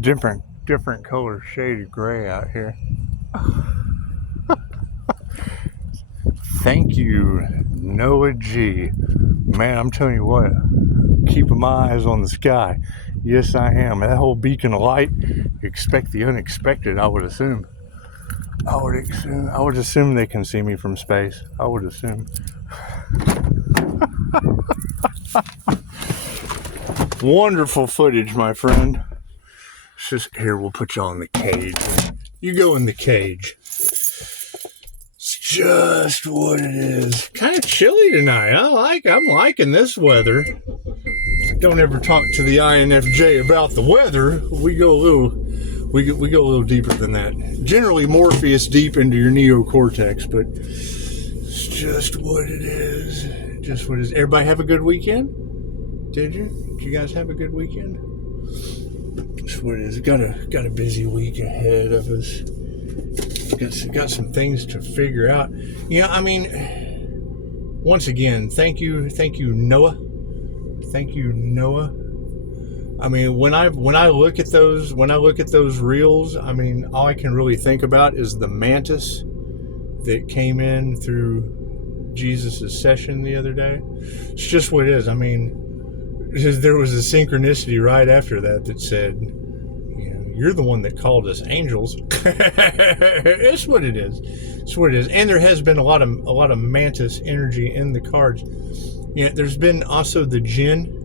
different color shade of gray out here. Thank you, Noah G. Man, I'm telling you what, keeping my eyes on the sky. Yes, I am. That whole beacon of light, expect the unexpected, I would assume. I would assume they can see me from space. I would assume. Wonderful footage, my friend. It's just, here, we'll put you in the cage. You go in the cage. It's just what it is. Kind of chilly tonight. I'm liking this weather. Don't ever talk to the INFJ about the weather. We go a little deeper than that. Generally, Morpheus deep into your neocortex, but it's just what it is. Just what it is. Everybody have a good weekend? Did you? Did you guys have a good weekend? That's what it is. Got a busy week ahead of us. Got some things to figure out. You know, I mean, once again, thank you, Noah. Thank you, Noah. I mean, when I look at those reels, I mean, all I can really think about is the mantis that came in through Jesus' session the other day. It's just what it is. I mean, there was a synchronicity right after that said, you know, you're the one that called us angels. It's what it is. It's what it is. And there has been a lot of mantis energy in the cards. You know, there's been also the Djinn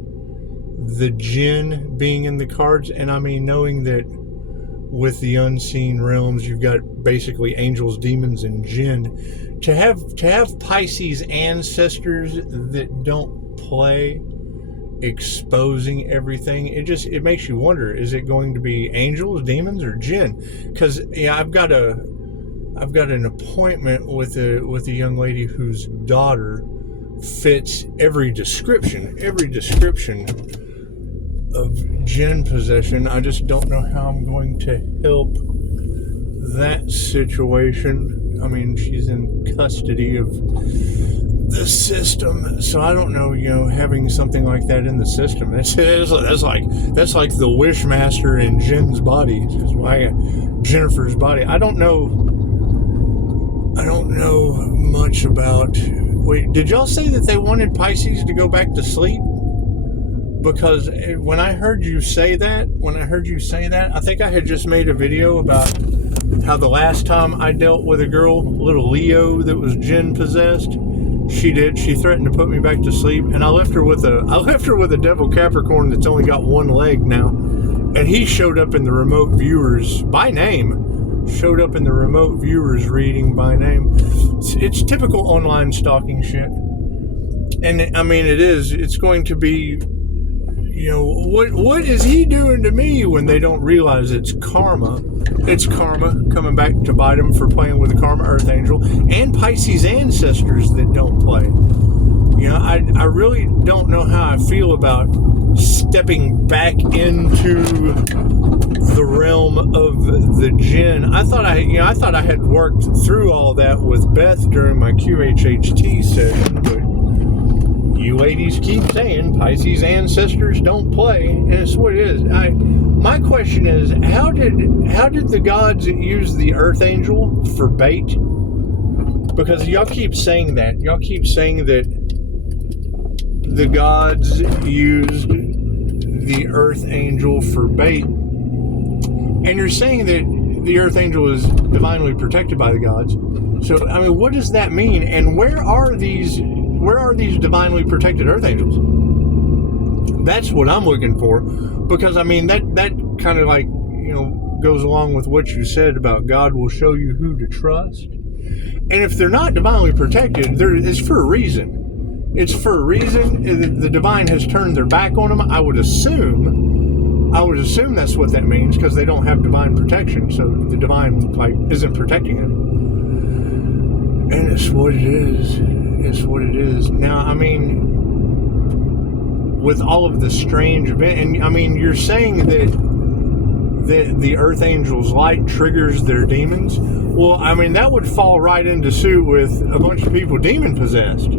being in the cards, and I mean, knowing that with the unseen realms, you've got basically angels, demons, and Djinn. To have Pisces ancestors that don't play, exposing everything, it makes you wonder: is it going to be angels, demons, or Djinn? Because yeah, I've got an appointment with a young lady whose daughter fits every description of Djinn possession. I just don't know how I'm going to help that situation. I mean, she's in custody of the system, so I don't know, you know, having something like that in the system. That's like the Wishmaster in Djinn's body. It's why Jennifer's body. I don't know much about. Wait, did y'all say that they wanted Pisces to go back to sleep? Because when I heard you say that, I think I had just made a video about how the last time I dealt with a girl, little Leo, that was Djinn possessed, she threatened to put me back to sleep, and I left her with a devil Capricorn that's only got one leg now, and he showed up in the remote viewers by name. Showed up in the remote viewers reading by name. It's typical online stalking shit. And I mean, it's going to be, you know, what is he doing to me when they don't realize it's karma? It's karma coming back to bite them for playing with the karma earth angel and Pisces ancestors that don't play. You know, I really don't know how I feel about stepping back into the realm of the Djinn. I thought I had worked through all that with Beth during my QHHT session, but you ladies keep saying Pisces ancestors don't play, and it's what it is. My question is, how did the gods use the earth angel for bait? Because y'all keep saying that. Y'all keep saying that the gods used the earth angel for bait. And you're saying that the earth angel is divinely protected by the gods. So, I mean, what does that mean? And where are these divinely protected earth angels? That's what I'm looking for. Because, I mean, that kind of like, you know, goes along with what you said about God will show you who to trust. And if they're not divinely protected, it's for a reason. It's for a reason. The divine has turned their back on them. I would assume that's what that means, because they don't have divine protection, so the divine isn't protecting them. And it's what it is. It's what it is. Now, I mean, with all of the strange event, and I mean, you're saying that the earth angel's light triggers their demons. Well, I mean, that would fall right into suit with a bunch of people demon possessed.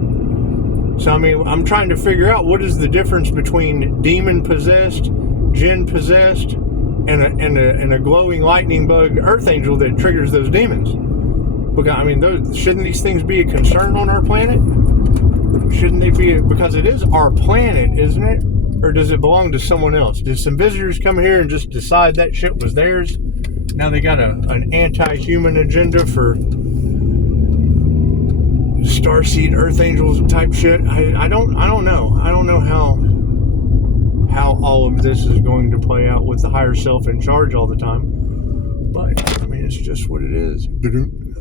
So, I mean, I'm trying to figure out what is the difference between demon possessed, Djinn possessed, and a glowing lightning bug earth angel that triggers those demons. Because I mean, shouldn't these things be a concern on our planet? Shouldn't they be? Because it is our planet, isn't it? Or does it belong to someone else? Did some visitors come here and just decide that shit was theirs? Now they got an anti-human agenda for starseed earth angels type shit. I don't know. I don't know how all of this is going to play out with the higher self in charge all the time. But I mean, it's just what it is.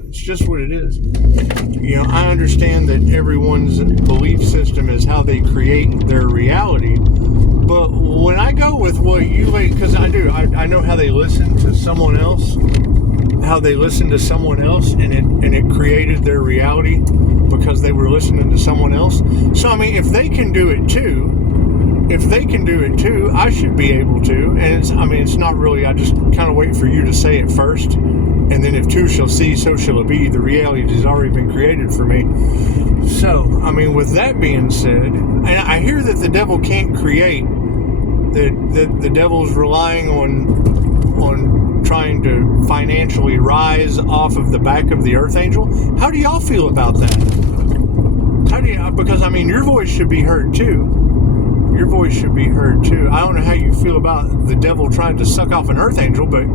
It's just what it is. You know, I understand that everyone's belief system is how they create their reality. But when I go with what you like, because I know how they listen to someone else, and it created their reality because they were listening to someone else. So I mean, if they can do it too, I should be able to. And it's not really. I just kind of wait for you to say it first, and then if two shall see, so shall it be. The reality has already been created for me. So I mean, with that being said, and I hear that the devil can't create. The devil's relying on trying to financially rise off of the back of the earth angel. How do y'all feel about that? Because I mean, your voice should be heard too. Your voice should be heard too. I don't know how you feel about the devil trying to suck off an earth angel, but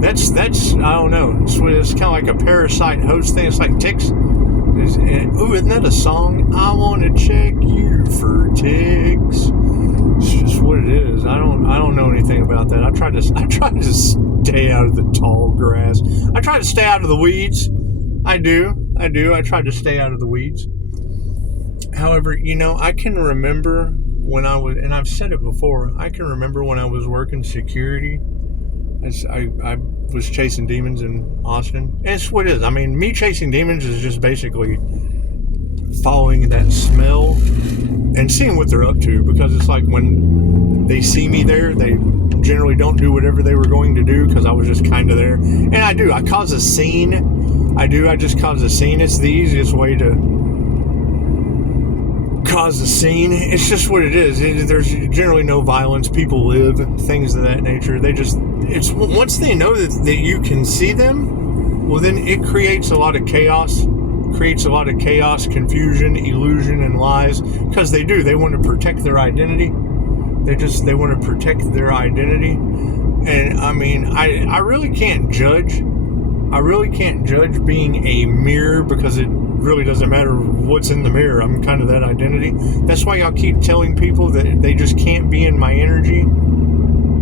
that's I don't know. It's kind of like a parasite host thing. It's like ticks. Isn't that a song? I want to check you for ticks. It's just what it is. I don't know anything about that. I try to stay out of the tall grass. I try to stay out of the weeds. I do. I try to stay out of the weeds. However, you know, I can remember when I was, and I've said it before, I can remember when I was working security. I was chasing demons in Austin. And it's what it is. I mean, me chasing demons is just basically following that smell and seeing what they're up to, because it's like when they see me there, they generally don't do whatever they were going to do because I was just kind of there. And I cause a scene. I just cause a scene. It's the easiest way to cause a scene. It's just what it is. There's generally no violence. People live, things of that nature. It's once they know that you can see them, well, then it creates a lot of chaos. Confusion, illusion, and lies, because they want to protect their identity. They want to protect their identity. And I mean, I really can't judge. Being a mirror, because it really doesn't matter what's in the mirror. I'm kind of that identity. That's why y'all keep telling people that they just can't be in my energy.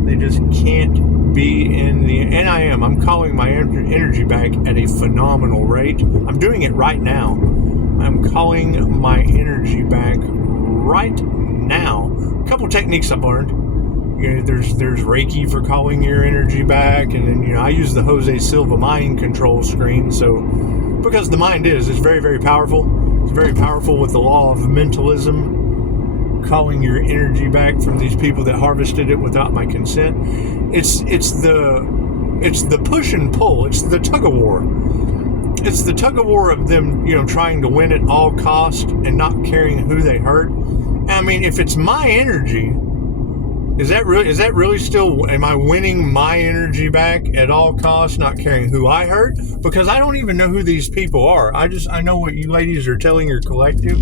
They just can't be in the, and I'm calling my energy back at a phenomenal rate. I'm doing it right now. I'm calling my energy back right now. A couple techniques I've learned. You know, there's Reiki for calling your energy back, and then, you know, I use the Jose Silva mind control screen. So, because the mind it's very, very powerful. It's very powerful with the law of mentalism, calling your energy back from these people that harvested it without my consent. It's the push and pull. It's the tug of war. It's the tug of war of them, you know, trying to win at all cost and not caring who they hurt. I mean, if it's my energy, is that really still, am I winning my energy back at all costs, not caring who I hurt? Because I don't even know who these people are. I know what you ladies are telling your collective.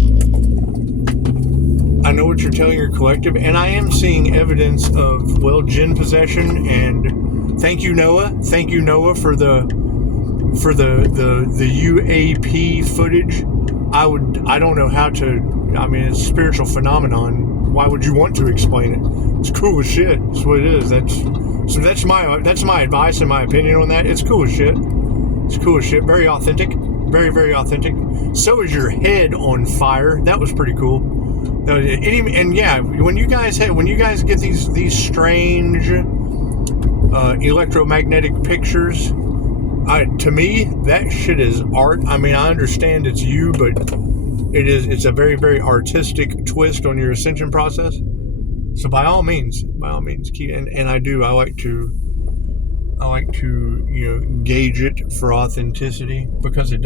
I know what you're telling your collective, and I am seeing evidence of, well, Djinn possession. And thank you, Noah. Thank you, Noah, for the UAP footage. I don't know how to. I mean, it's a spiritual phenomenon. Why would you want to explain it? It's cool as shit. That's what it is. That's my advice and my opinion on that. It's cool as shit. It's cool as shit. Very authentic. Very, very authentic. So is your head on fire. That was pretty cool. And yeah, when you guys get these strange electromagnetic pictures, to me that shit is art. I mean, I understand it's you, but it's a very, very artistic twist on your ascension process. So by all means, keep, and I like to gauge it for authenticity, because it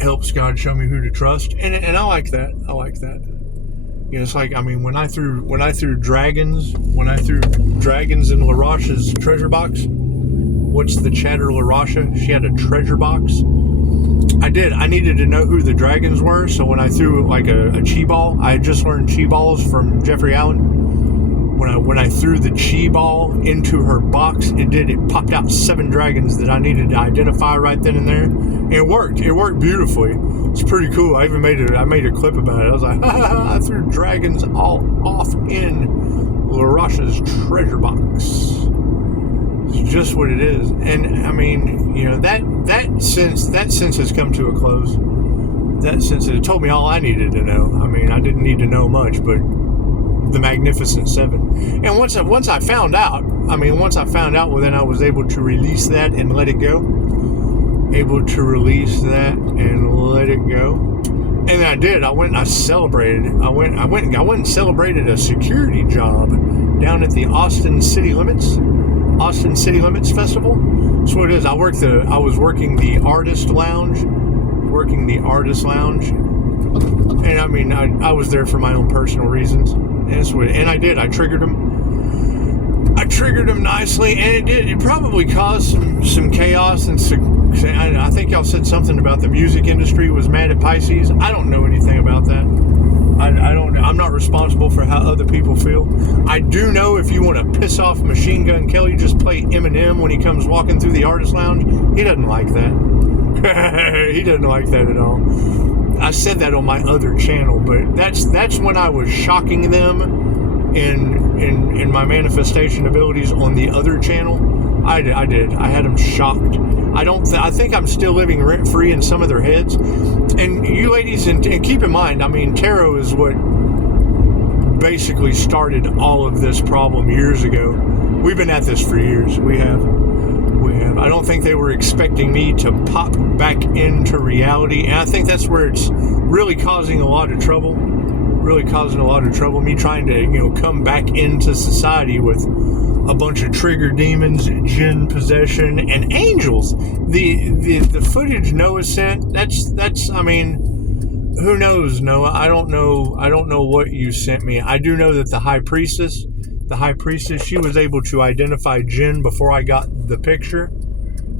helps God show me who to trust, and I like that. You know, it's like, I mean, when I threw dragons in LaRoche's treasure box. What's the chatter, LaRoche? She had a treasure box. I needed to know who the dragons were, so when I threw like a chi ball, I had just learned chi balls from Jeffrey Allen. When I threw the chi ball into her box, it popped out 7 dragons that I needed to identify right then and there. And it worked beautifully. It's pretty cool. I made a clip about it. I was like, I threw dragons all off in LaRoche's treasure box. It's just what it is. And I mean, you know, that sense has come to a close. That sense, it told me all I needed to know. I mean, I didn't need to know much, but the Magnificent Seven. And once I found out, well, then I was able to release that and let it go. Able to release that and let it go. And then I did. I went and I celebrated. I went and celebrated a security job down at the Austin City Limits Festival. That's what it is. I was working the Artist Lounge. And I mean, I was there for my own personal reasons. And I did. I triggered them nicely, and it probably caused some chaos and I think y'all said something about the music industry was mad at Pisces. I don't know anything about that. I'm not responsible for how other people feel. I do know if you want to piss off Machine Gun Kelly, just play Eminem when he comes walking through the Artist Lounge. He doesn't like that. He doesn't like that at all. I said that on my other channel, but that's when I was shocking them in my manifestation abilities on the other channel. I did. I had them shocked. I think I'm still living rent-free in some of their heads. And you ladies, and keep in mind, I mean, tarot is what basically started all of this problem years ago. We've been at this for years. We have. I don't think they were expecting me to pop back into reality. And I think that's where it's really causing a lot of trouble. Me trying to, you know, come back into society with a bunch of trigger demons, Djinn possession, and angels. The footage Noah sent, that's I mean, who knows, Noah? I don't know what you sent me. I do know that the high priestess, she was able to identify Djinn before I got the picture,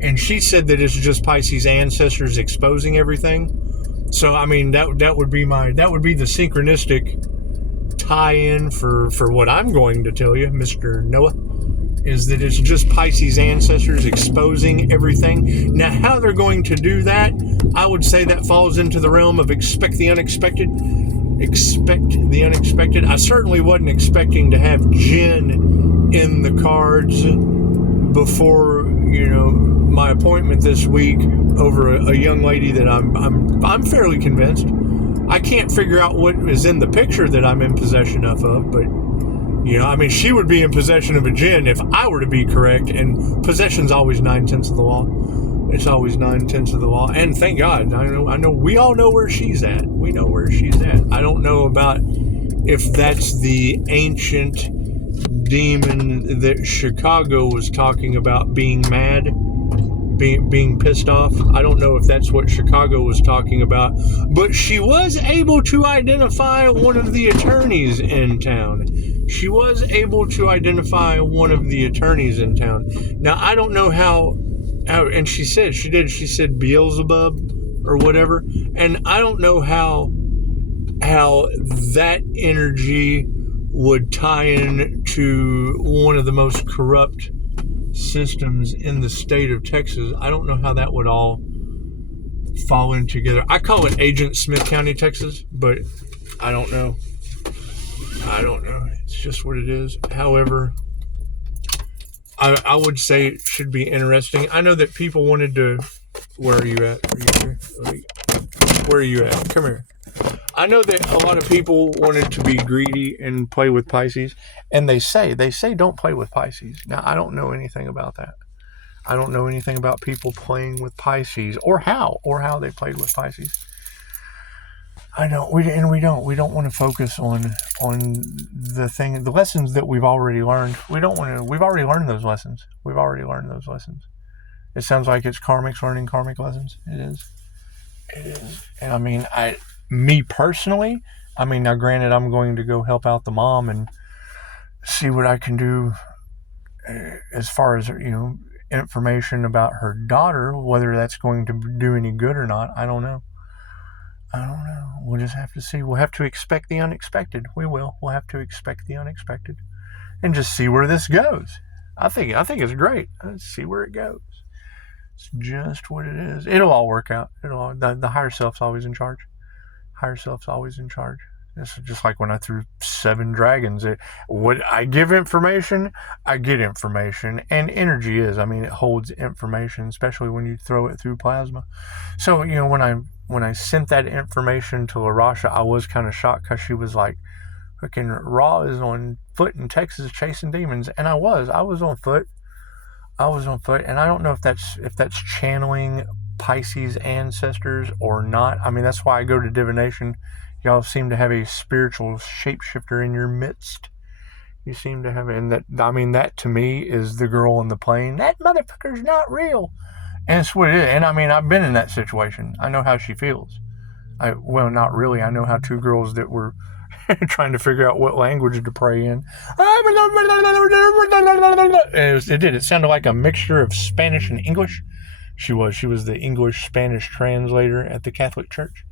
and she said that it's just Pisces ancestors exposing everything. So I mean, that would be the synchronistic tie-in for what I'm going to tell you, Mr. Noah, is that it's just Pisces ancestors exposing everything. Now, how they're going to do that, I would say that falls into the realm of expect the unexpected. I certainly wasn't expecting to have Djinn in the cards before, you know, my appointment this week over a young lady that I'm fairly convinced. I can't figure out what is in the picture that I'm in possession of, but you know, I mean, she would be in possession of a Djinn if I were to be correct, and possession's always 9/10 of the law. It's always 9/10 of the law, and thank God. I know we all know where she's at. We know where she's at. I don't know about if that's the ancient demon that Chicago was talking about being mad, being pissed off. I don't know if that's what Chicago was talking about, but she was able to identify one of the attorneys in town. Now, I don't know how, and she said Beelzebub or whatever, and I don't know how that energy would tie in to one of the most corrupt systems in the state of Texas. I don't know how that would all fall in together. I call it Agent Smith County, Texas, but I don't know. It's just what it is. However, I would say it should be interesting. I know that people wanted to... Where are you at? Where are you at? Come here. I know that a lot of people wanted to be greedy and play with Pisces, and they say don't play with Pisces. Now, I don't know anything about that. I don't know anything about people playing with Pisces or how they played with Pisces. I don't. We don't want to focus on the lessons that we've already learned. We've already learned those lessons. It sounds like it's karmics learning karmic lessons. It is. And I mean, me personally, I mean, now granted, I'm going to go help out the mom and see what I can do as far as, information about her daughter. Whether that's going to do any good or not, I don't know. We'll just have to see. We'll have to expect the unexpected. We'll have to expect the unexpected and just see where this goes. I think it's great. Let's see where it goes. It's just what it is. It'll all work out. The higher self's always in charge. Higher self's always in charge. This is just like when I threw 7 dragons. What I give information, I get information. And energy it holds information, especially when you throw it through plasma. So, when I sent that information to LaRasha, I was kind of shocked because she was like, freaking Ra is on foot in Texas chasing demons. And I was on foot. And I don't know if that's channeling Pisces ancestors or not. That's why I go to divination. Y'all seem to have a spiritual shapeshifter in your midst. You seem to have, and that to me is the girl on the plane. That motherfucker's not real. And it's what it is. And I've been in that situation. I know how she feels. Well, not really. I know how 2 girls that were trying to figure out what language to pray in. It did. It sounded like a mixture of Spanish and English. She was the English-Spanish translator at the Catholic Church.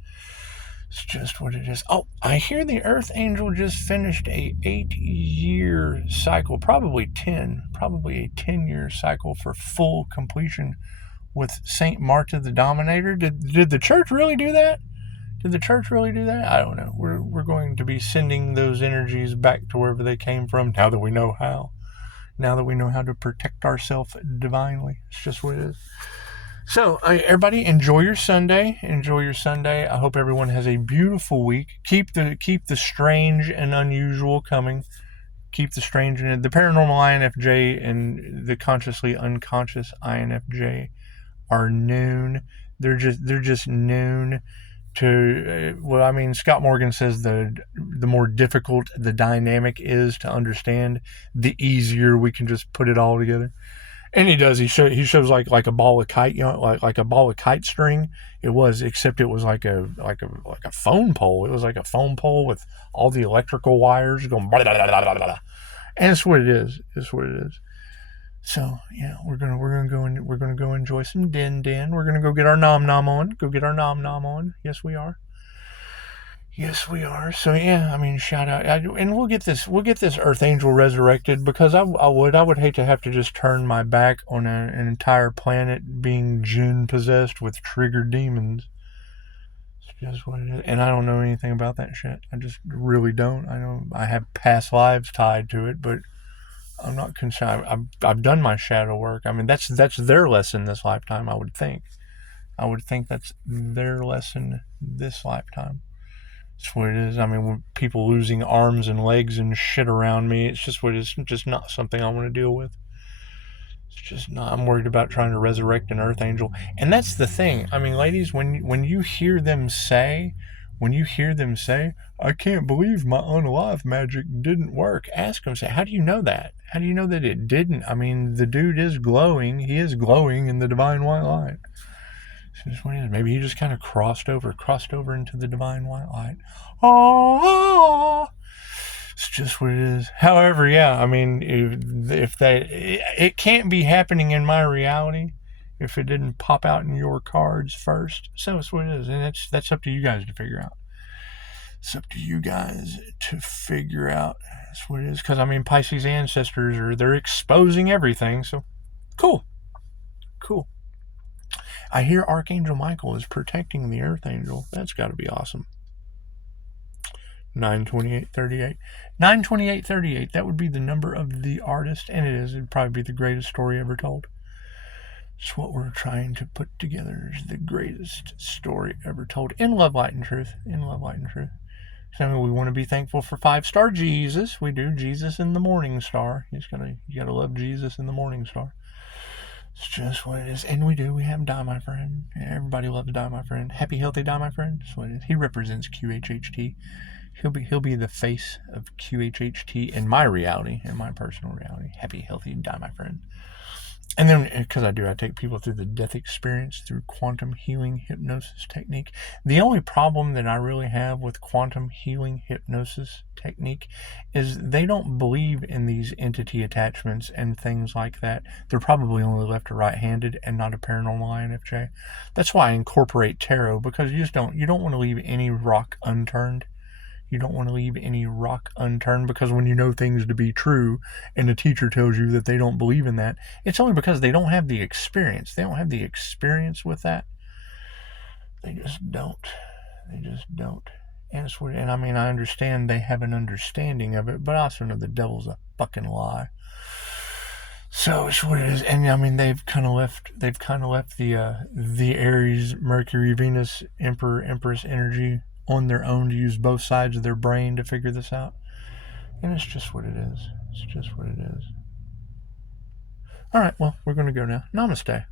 It's just what it is. Oh, I hear the Earth Angel just finished a 8-year cycle, probably a 10-year cycle for full completion with Saint Marta the Dominator. Did the church really do that? I don't know. We're going to be sending those energies back to wherever they came from now that we know how. Now that we know how to protect ourselves divinely. It's just what it is. So, everybody, enjoy your Sunday. I hope everyone has a beautiful week. Keep the strange and unusual coming. Keep the strange and the paranormal INFJ and the consciously unconscious INFJ are known. They're just known to. Scott Morgan says the more difficult the dynamic is to understand, the easier we can just put it all together. And he does. He shows like a ball of kite, like a ball of kite string. It was, except it was like a phone pole. It was like a phone pole with all the electrical wires going. Blah, blah, blah, blah, blah. And it's what it is. So yeah, we're gonna go enjoy some din. We're gonna go get our nom nom on. Yes, we are. So yeah, shout out, and we'll get this Earth Angel resurrected, because I would hate to have to just turn my back on an entire planet being Djinn possessed with triggered demons. It's just what it is, and I don't know anything about that shit. I just really don't. I know I have past lives tied to it, but I'm not concerned. I've done my shadow work. That's their lesson this lifetime. I would think that's their lesson this lifetime. It's what it is. With people losing arms and legs and shit around me, it's just what it is. It's just not something I want to deal with. It's just not. I'm worried about trying to resurrect an Earth Angel. And that's the thing. Ladies, when you hear them say, I can't believe my unalive magic didn't work, ask them, say, how do you know that? How do you know that it didn't? The dude is glowing. He is glowing in the divine white light. Maybe he just kind of crossed over into the divine white light. Oh, it's just what it is. However, yeah, if it can't be happening in my reality if it didn't pop out in your cards first. So it's what it is, and that's up to you guys to figure out. That's what it is, because Pisces ancestors they're exposing everything. So cool. I hear Archangel Michael is protecting the Earth Angel. That's got to be awesome. 92838. 92838. That would be the number of the artist, and it is. It'd probably be the greatest story ever told. It's what we're trying to put together, is the greatest story ever told in love, light, and truth. So we want to be thankful for 5-star Jesus. We do. Jesus in the morning star. You gotta love Jesus in the morning star. It's just what it is. And we have Die, My Friend. Everybody loves Die, My Friend. Happy, healthy Die, My Friend. That's what it is. He represents QHHT. He'll be the face of QHHT in my reality, in my personal reality. Happy, healthy Die, My Friend. And then, because I take people through the death experience through quantum healing hypnosis technique. The only problem that I really have with quantum healing hypnosis technique is they don't believe in these entity attachments and things like that. They're probably only left or right-handed and not a paranormal INFJ. That's why I incorporate tarot, because you don't want to leave any rock unturned. You don't want to leave any rock unturned, because when you know things to be true and the teacher tells you that they don't believe in that, it's only because they don't have the experience. They don't have the experience with that. They just don't. They just don't. And it's weird. And I mean, I understand they have an understanding of it, but I also know the devil's a fucking lie. So it's what it is. And I mean, they've kind of left the Aries, Mercury, Venus, Emperor, Empress energy on their own to use both sides of their brain to figure this out. And it's just what it is. It's just what it is. All right, well, we're going to go now. Namaste.